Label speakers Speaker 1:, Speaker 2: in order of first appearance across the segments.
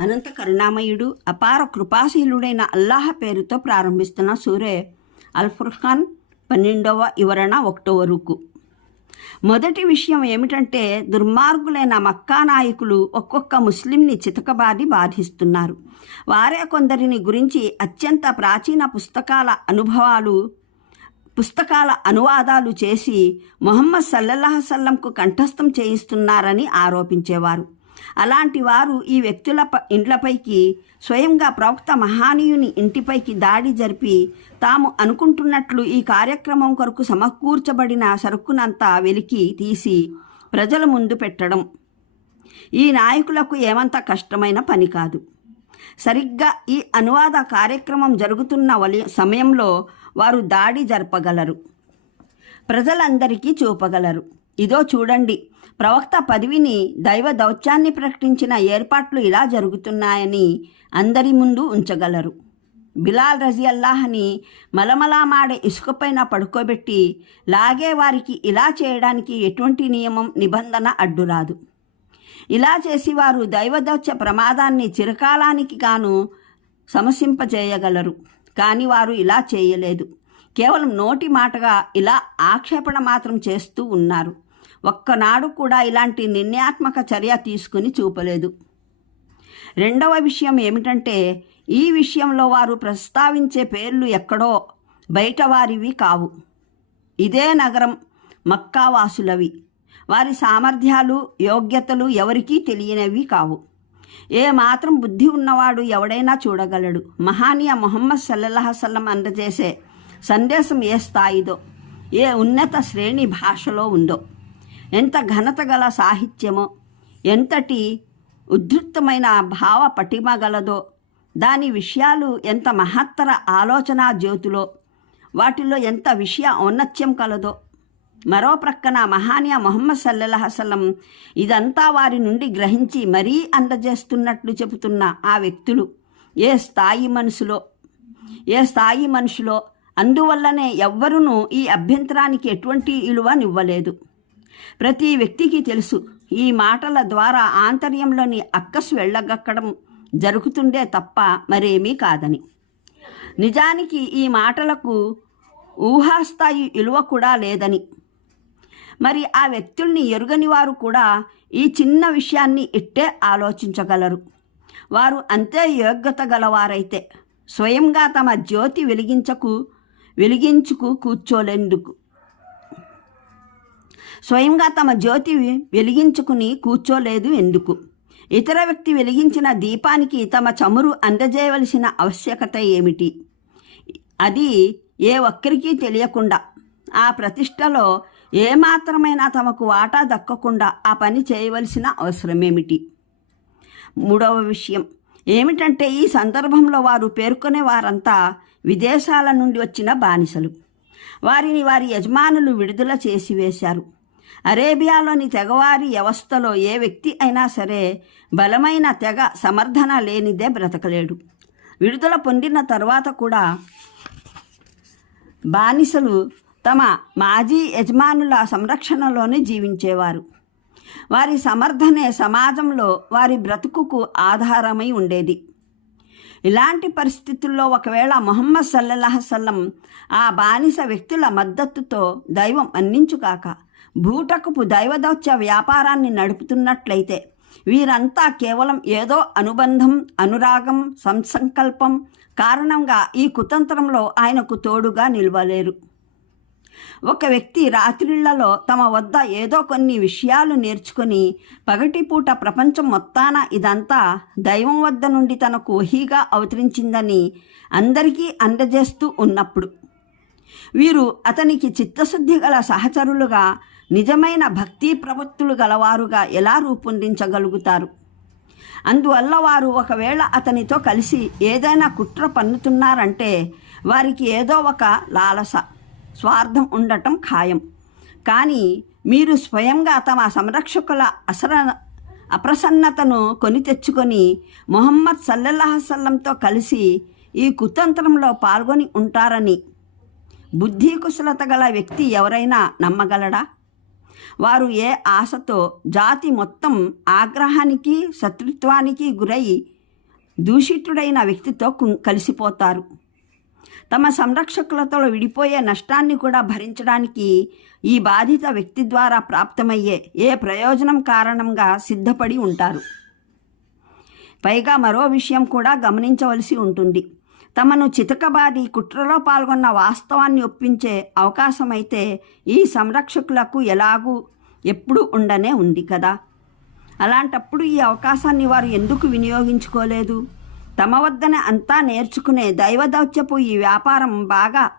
Speaker 1: అనంత కరుణామయుడు అపార కృపాశీలుడైన అల్లాహ పేరుతో ప్రారంభిస్తున్న సూరే అల్ఫుర్ఖాన్ పన్నెండవ వివరణ ఒకటవ రుకు మొదటి విషయం ఏమిటంటే దుర్మార్గులైన మక్కా నాయకులు ఒక్కొక్క ముస్లింని చితకబాది బాధిస్తున్నారు. వారే కొందరిని గురించి అత్యంత ప్రాచీన పుస్తకాల అనుభవాలు పుస్తకాల అనువాదాలు చేసి మొహమ్మద్ సల్లల్లాహసల్లంకు కంఠస్థం చేయిస్తున్నారని ఆరోపించేవారు. అలాంటి వారు ఈ వ్యక్తుల ఇండ్లపైకి స్వయంగా ప్రవక్త మహానీయుని ఇంటిపైకి దాడి జరిపి తాము అనుకుంటున్నట్లు ఈ కార్యక్రమం కొరకు సమకూర్చబడిన సరుకునంతా వెలికి తీసి ప్రజల ముందు పెట్టడం. ఈ నాయకులకు ఏమంత కష్టమైన పని కాదు. సరిగ్గా ఈ అనువాద కార్యక్రమం జరుగుతున్న వలి సమయంలో వారు దాడి జరపగలరు. ప్రజలందరికీ చూపగలరు. ఇదో చూడండి. ప్రవక్త పదవిని దైవ దౌత్యాన్ని ప్రకటించిన ఏర్పాట్లు ఇలా జరుగుతున్నాయని అందరి ముందు ఉంచగలరు. బిలాల్ రజియల్లాహని మలమలామాడే ఇసుకపైన పడుకోబెట్టి లాగే వారికి ఇలా చేయడానికి ఎటువంటి నియమం నిబంధన అడ్డురాదు. ఇలా చేసి వారు దైవదౌత్య ప్రమాదాన్ని చిరకాలానికి గాను సమసింపజేయగలరు కానీ వారు ఇలా చేయలేదు. కేవలం నోటి మాటగా ఇలా ఆక్షేపణ మాత్రం చేస్తూ ఉన్నారు. ఒక్కనాడు కూడా ఇలాంటి నిర్ణయాత్మక చర్య తీసుకుని చూపలేదు. రెండవ విషయం ఏమిటంటే ఈ విషయంలో వారు ప్రస్తావించే పేర్లు ఎక్కడో బయట వారివి కావు. ఇదే నగరం మక్కావాసులవి వారి సామర్థ్యాలు యోగ్యతలు ఎవరికీ తెలియనివి కావు. ఏ మాత్రం బుద్ధి ఉన్నవాడు ఎవడైనా చూడగలడు. మహానీయ మొహమ్మద్ సల్లహసల్లం అందజేసే సందేశం ఏ స్థాయిదో ఏ ఉన్నత శ్రేణి భాషలో ఉందో. ఎంత ఘనత గల సాహిత్యమో ఎంతటి ఉద్ధృతమైన భావ పటిమ గలదో దాని విషయాలు ఎంత మహత్తర ఆలోచనా జ్యోతిలో వాటిలో ఎంత విషయ ఔన్నత్యం కలదో. మరో ప్రక్కన మహానియా మొహమ్మద్ సల్లల్లాహ సల్లం ఇదంతా వారి నుండి గ్రహించి మరీ అందజేస్తున్నట్లు చెబుతున్న ఆ వ్యక్తులు ఏ స్థాయి మనసులో ఏ స్థాయి మనుషులో అందువల్లనే ఎవ్వరూ ఈ అభ్యంతరానికి ఎటువంటి ఇలువనివ్వలేదు. ప్రతి వ్యక్తికి తెలుసు. ఈ మాటల ద్వారా ఆంతర్యంలోని అక్కసు వెళ్ళగక్కడం జరుగుతుండే తప్ప మరేమీ కాదని. నిజానికి ఈ మాటలకు ఊహాస్థాయి విలువ కూడా లేదని. మరి ఆ వ్యక్తుల్ని ఎరుగని వారు కూడా ఈ చిన్న విషయాన్ని ఇట్టే ఆలోచించగలరు. వారు అంతే యోగ్యత గలవారైతే. స్వయంగా తమ జ్యోతి వెలిగించకు వెలిగించుకు కూర్చోలేందుకు. స్వయంగా తమ జ్యోతి వెలిగించుకుని కూర్చోలేదు ఎందుకు? ఇతర వ్యక్తి వెలిగించిన దీపానికి తమ చమురు అందజేయవలసిన ఆవశ్యకత ఏమిటి? అది ఏ ఒక్కరికి తెలియకుండా ఆ ప్రతిష్టలో ఏమాత్రమైనా తమకు వాటా దక్కకుండా ఆ పని చేయవలసిన అవసరమేమిటి? మూడవ విషయం. ఏమిటంటే ఈ సందర్భంలో వారు పేర్కొనే వారంతా విదేశాల నుండి వచ్చిన బానిసలు. వారిని వారి యజమానులు విడుదల చేసి వేశారు. అరేబియాలోని తెగవారి వ్యవస్థలో ఏ వ్యక్తి అయినా సరే బలమైన తెగ సమర్థన లేనిదే బ్రతకలేడు. విడుదల పొందిన తర్వాత కూడా బానిసలు తమ మాజీ యజమానుల సంరక్షణలోనే జీవించేవారు. వారి సమర్థనే సమాజంలో వారి బ్రతుకుకు ఆధారమై ఉండేది. ఇలాంటి పరిస్థితుల్లో ఒకవేళ మొహమ్మద్ సల్లల్లాహ ఆ బానిస వ్యక్తుల మద్దతుతో దైవం అందించుగాక భూటకపు దైవదౌత్య వ్యాపారాన్ని నడుపుతున్నట్లయితే వీరంతా కేవలం ఏదో అనుబంధం అనురాగం సంసంకల్పం కారణంగా ఈ కుతంత్రంలో ఆయనకు తోడుగా నిలవలేరు. ఒక వ్యక్తి రాత్రిళ్ళలో తమ వద్ద ఏదో కొన్ని విషయాలు నేర్చుకొని పగటిపూట ప్రపంచం మొత్తాన ఇదంతా దైవం వద్ద నుండి తనకు వహీగా అవతరించిందని అందరికీ అందజేస్తూ ఉన్నప్పుడు వీరు అతనికి చిత్తశుద్ధి గల సహచరులుగా నిజమైన భక్తి ప్రవృత్తులు గలవారుగా ఎలా రూపొందించగలుగుతారు? అందువల్ల వారు ఒకవేళ అతనితో కలిసి ఏదైనా కుట్ర పన్నుతున్నారంటే వారికి ఏదో ఒక లాలస స్వార్థం ఉండటం ఖాయం. కానీ మీరు స్వయంగా తమ సంరక్షకుల అసర అప్రసన్నతను కొని తెచ్చుకొని మొహమ్మద్ సల్లల్లాహసల్లంతో కలిసి ఈ కుతంత్రంలో పాల్గొని ఉంటారని బుద్ధి కుశలత గల వ్యక్తి ఎవరైనా నమ్మగలడా? వారు ఏ ఆశతో జాతి మొత్తం ఆగ్రహానికి శత్రుత్వానికి గురై దూషితుడైన వ్యక్తితో కలిసిపోతారు. తమ సంరక్షకులతో విడిపోయే నష్టాన్ని కూడా భరించడానికి ఈ బాధిత వ్యక్తి ద్వారా ప్రాప్తమయ్యే ఏ ప్రయోజనం కారణంగా సిద్ధపడి ఉంటారు. పైగా మరో విషయం కూడా గమనించవలసి ఉంటుంది. తమను చితకబాది కుట్రలో పాల్గొన్న వాస్తవాన్ని ఒప్పించే అవకాశమైతే ఈ సంరక్షకులకు ఎలాగూ ఎప్పుడు ఉండనే ఉంది కదా. అలాంటప్పుడు ఈ అవకాశాన్ని వారు ఎందుకు వినియోగించుకోలేదు? తమ వద్దనే అంతా నేర్చుకునే దైవదౌత్యపు ఈ వ్యాపారం బాగా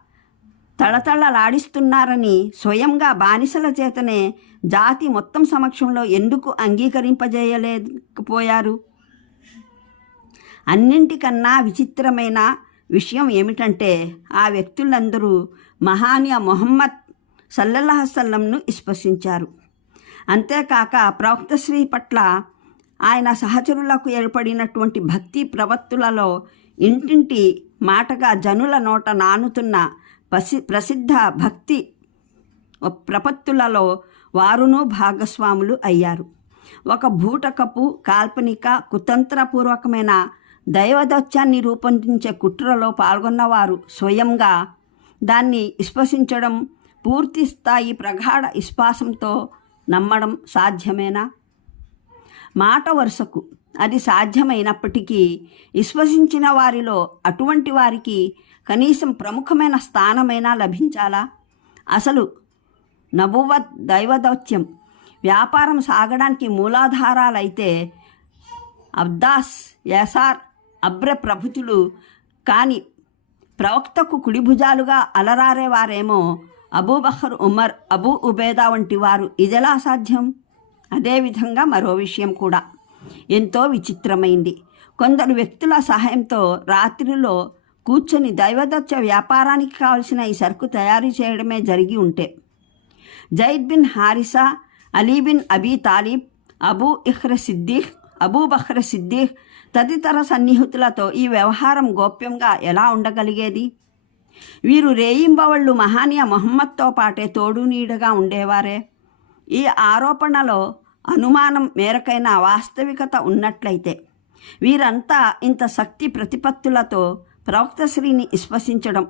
Speaker 1: తళతళలాడిస్తున్నారని స్వయంగా బానిసల చేతనే జాతి మొత్తం సమక్షంలో ఎందుకు అంగీకరింపజేయలేకపోయారు? అన్నింటికన్నా విచిత్రమైన విషయం ఏమిటంటే ఆ వ్యక్తులందరూ మహానియ మొహమ్మద్ సల్లల్లాహసల్లంను స్పర్శించారు అంతేకాక ప్రవక్త శ్రీ పట్ల ఆయన సహచరులకు ఏర్పడినటువంటి భక్తి ప్రవత్తులలో ఇంటింటి మాటగా జనుల నోట నానుతున్న ప్రసి ప్రసిద్ధ భక్తి ప్రపత్తులలో వారును భాగస్వాములు అయ్యారు. ఒక భూటకపు కాల్పనిక కుతంత్రపూర్వకమైన దైవదత్యాన్ని రూపొందించే కుట్రలో పాల్గొన్నవారు స్వయంగా దాన్ని విశ్వసించడం పూర్తి స్థాయి ప్రగాఢ విశ్వాసంతో నమ్మడం సాధ్యమేనా? మాట వరుసకు అది సాధ్యమైనప్పటికీ విశ్వసించిన వారిలో అటువంటి వారికి కనీసం ప్రముఖమైన స్థానమైనా లభించాలా? అసలు నభువత్ దైవదౌత్యం వ్యాపారం సాగడానికి మూలాధారాలైతే అబ్దాస్ ఎస్ఆర్ అభ్ర ప్రభుతులు కాని ప్రవక్తకు కుడిభుజాలుగా అలరారేవారేమో అబూబహర్ ఉమర్ అబూ ఉబేదా వంటి వారు ఇదెలా సాధ్యం అదేవిధంగా మరో విషయం కూడా. ఎంతో విచిత్రమైంది. కొందరు వ్యక్తుల సహాయంతో రాత్రిలో కూర్చొని దైవదత్త వ్యాపారానికి కావలసిన ఈ సరుకు తయారు చేయడమే జరిగి ఉంటే. Zaid bin Haritha Ali bin Abi Talib Abu ఇహ్ర Siddiq Abu Bakr Siddiq తదితర సన్నిహితులతో ఈ వ్యవహారం గోప్యంగా ఎలా ఉండగలిగేది? వీరు రేయింబవళ్ళు మహానీయ మొహమ్మద్తో పాటే తోడు నీడగా ఉండేవారే. ఈ ఆరోపణలో అనుమానం మేరకైన వాస్తవికత ఉన్నట్లయితే వీరంతా ఇంత శక్తి ప్రతిపత్తులతో ప్రవక్త శ్రీని విశ్వసించడం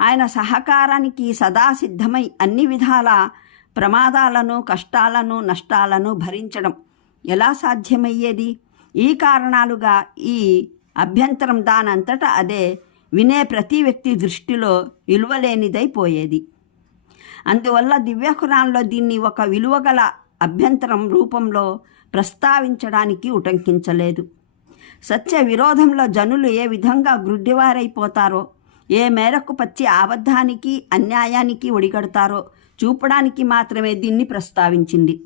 Speaker 1: ఆయన సహకారానికి సదా సిద్ధమై అన్ని విధాల ప్రమాదాలను కష్టాలను నష్టాలను భరించడం ఎలా సాధ్యమయ్యేది? ఈ కారణాలుగా ఈ అభ్యంతరం దానంతట అదే వినే ప్రతి వ్యక్తి దృష్టిలో విలువలేనిదైపోయేది. అందువల్ల దివ్యఖురాన్లో దీన్ని ఒక విలువగల అభ్యంతరం రూపంలో ప్రస్తావించడానికి ఉటంకించలేదు. సత్య విరోధంలో జనులు ఏ విధంగా గ్రుడ్డివారైపోతారో ఏ మేరకు పచ్చి అబద్ధానికి అన్యాయానికి ఒడిగడతారో చూపడానికి మాత్రమే దీన్ని ప్రస్తావించింది.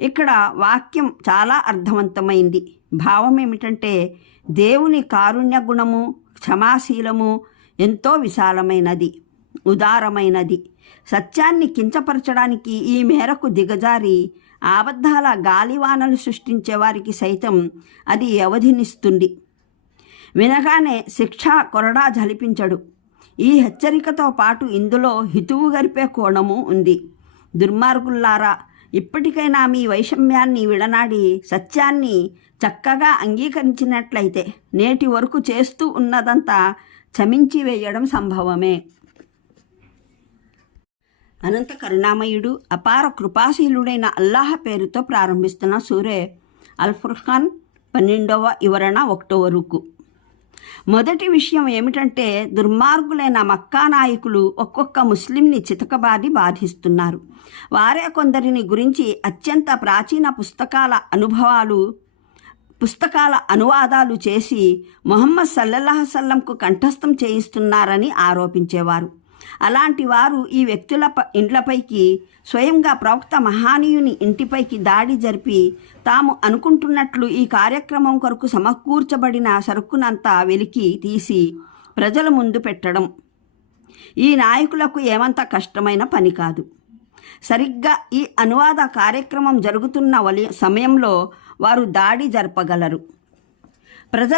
Speaker 1: ఇక్కడ వాక్యం చాలా అర్థవంతమైంది. భావం ఏమిటంటే దేవుని కారుణ్య గుణము క్షమాశీలము ఎంతో విశాలమైనది ఉదారమైనది. సత్యాన్ని కించపరచడానికి ఈ మేరకు దిగజారి ఆబద్ధాల గాలివానలు సృష్టించే వారికి సైతం అది వ్యవధినిస్తుంది. వినగానే శిక్ష కొరడా జలిపించడు ఈ హెచ్చరికతో పాటు ఇందులో హితువు గరిపే కోణము ఉంది. దుర్మార్గుల్లారా ఇప్పటికైనా మీ వైషమ్యాన్ని విడనాడి సత్యాన్ని చక్కగా అంగీకరించినట్లయితే నేటి వరకు చేస్తూ ఉన్నదంతా చమించి వేయడం సంభవమే. అనంత కరుణామయుడు అపార కృపాశీలుడైన అల్లాహ పేరుతో ప్రారంభిస్తున్న సూరే అల్ఫుర్ఖాన్ పన్నెండవ వివరణ ఒకటో వరకు. మొదటి విషయం ఏమిటంటే దుర్మార్గులైన మక్కా నాయకులు ఒక్కొక్క ముస్లింని చితకబాది బాధిస్తున్నారు. వారే కొందరిని గురించి అత్యంత ప్రాచీన పుస్తకాల అనుభవాలు పుస్తకాల అనువాదాలు చేసి మొహమ్మద్ సల్లల్లాహసల్లంకు కంఠస్థం చేయిస్తున్నారని ఆరోపించేవారు. అలాంటి వారు ఈ వ్యక్తుల ఇండ్లపైకి స్వయంగా ప్రవక్త మహానీయుని ఇంటిపైకి దాడి జరిపి తాము అనుకుంటున్నట్లు ఈ కార్యక్రమం కొరకు సమకూర్చబడిన సరుకునంతా వెలికి తీసి ప్రజల ముందు పెట్టడం. ఈ నాయకులకు ఏమంత కష్టమైన పని కాదు. సరిగ్గా ఈ అనువాద కార్యక్రమం జరుగుతున్న వలి సమయంలో వారు దాడి జరపగలరు. ప్రజల